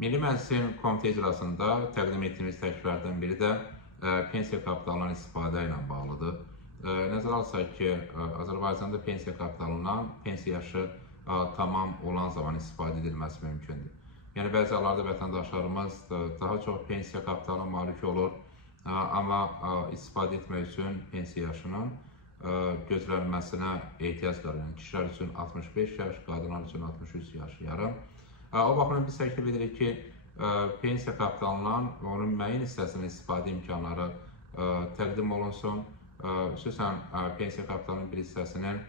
Milli Məclisin komitə iclasında təqdim etdiyimiz təkliflərdən biri də pensiya kapitalından istifadə ilə bağlıdır. Nəzərə alsaq ki, Azərbaycanda pensiya kapitalından pensiya yaşı tamam olan zaman istifadə edilməsi mümkündür. Yəni, bəzi hallarda vətəndaşlarımız daha çox pensiya kapitalına malik olur, amma istifadə etmək üçün pensiya yaşının gözlənilməsinə ehtiyac var. Yəni, kişilər üçün 65 yaş, qadınlar üçün 63 yaş yarım. O baxımdan biz təklif edirik ki, pensiya kapitalından onun müəyyən hissəsinin istifadə imkanları təqdim olunsun. Xüsusən pensiya kapitalının bir hissəsinin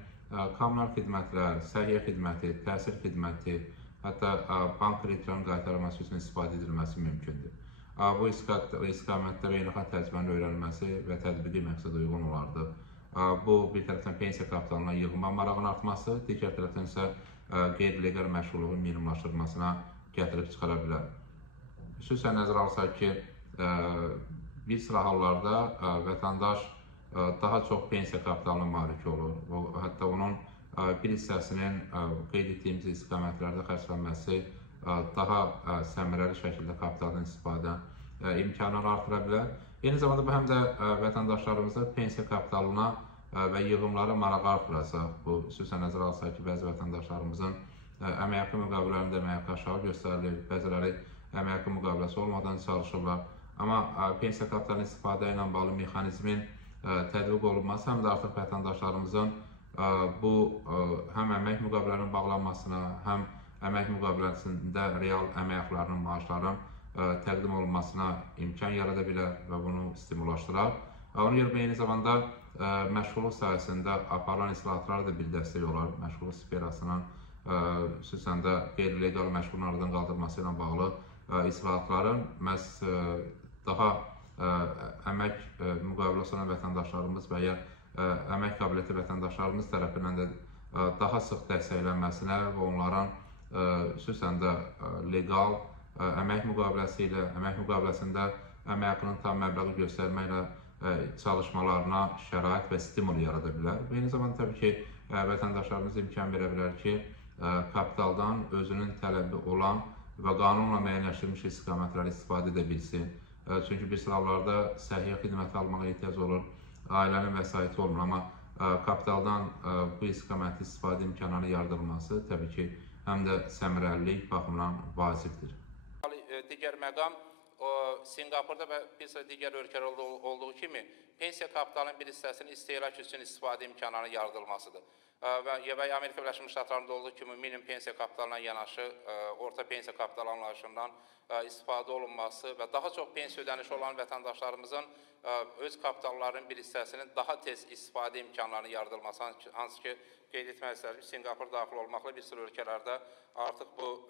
kommunal xidmətlər, səhiyyə xidməti, təhsil xidməti, hətta bank kreditlərinin qaytarılması üçün istifadə edilməsi mümkündür. Bu istiqamətdə beynəlxalq təcrübənin öyrənilməsi və tətbiqi məqsədə uyğun olardı. Bu, bir tərəfdən pensiya kapitalına yığma marağının artması, digər tərəfdən isə qeyri-legal məşğulluğun minimumlaşdırılmasına gətirib çıxara bilər. Xüsusən nəzərə alsaq ki, bir sıra hallarda vətəndaş daha çox pensiya kapitalına malik olur. Hətta onun bir hissəsinin qeyd etdiyimiz istiqamətlərdə xərclənməsi daha səmərəli şəkildə kapitaldan istifadə imkanını artıra bilər. Eyni zamanda bu həm də vətəndaşlarımızda pensiya kapitalına və yığımlara marağı artıracaq. Bu, xüsusən nəzərə alsaq ki, bəzi vətəndaşlarımızın əmək haqqı müqavilələrində əmək haqqı aşağı göstərilir, bəziləri əmək haqqı müqaviləsi olmadan çalışırlar. Amma pensiya kapitalının istifadə ilə bağlı mexanizmin tətbiq olunması həm də artıq vətəndaşlarımızın bu həm əmək müqavilələrinin bağlanmasına, həm əmək müqaviləsində real əmək haqqlarının, maaşların təqdim olunmasına imkan yarada bilər və bunu stimullaşdırar. Onun yerine eyni zamanda məşğulluq sahəsində aparılan islahatlara da bir dəstək olar. Məşğulluq sferasının, xüsusən də qeyri-legal məşğulluğun aradan qaldırılması ilə bağlı islahatların məhz daha əmək müqaviləsi olan vətəndaşlarımız və ya əmək qabiliyyətli vətəndaşlarımız tərəfindən də daha sıx dəstəklənməsinə və onların xüsusən də legal əmək müqaviləsi ilə, əmək müqaviləsində əmək haqqının tam məbləği göstərməklə çalışmalarına şərait və stimul yarada bilər. Eyni zamanda təbii ki, vətəndaşlarımız imkan verə bilər ki, kapitaldan özünün tələbi olan və qanunla müəyyənləşdirilmiş istiqamətləri istifadə edə bilsin. Çünki bir sıralarda səhiyyə xidməti almağa ehtiyac olur, ailənin vəsaiti olmur, amma kapitaldan bu istiqaməti istifadə imkanları yaradılması təbii ki, həm də səmərəlilik baxımından vacibdir. Digər məqam, Sinqapurda və bir sıra digər ölkələrdə olduğu kimi pensiya kapitalının bir hissəsinin istehlak üçün istifadə imkanlarının yaradılmasıdır. Və Amerika Birləşmiş Ştatlarında olduğu kimi minimum pensiya kapitalına yanaşı orta pensiya kapital anlayışından istifadə olunması və daha çox pensiya ödənişi olan vətəndaşlarımızın öz kapitallarının bir hissəsinin daha tez istifadə imkanlarının yaradılması, hansı ki qeyd etmək istəyirəm ki, Sinqapur daxil olmaqla bir sıra ölkələrdə artıq bu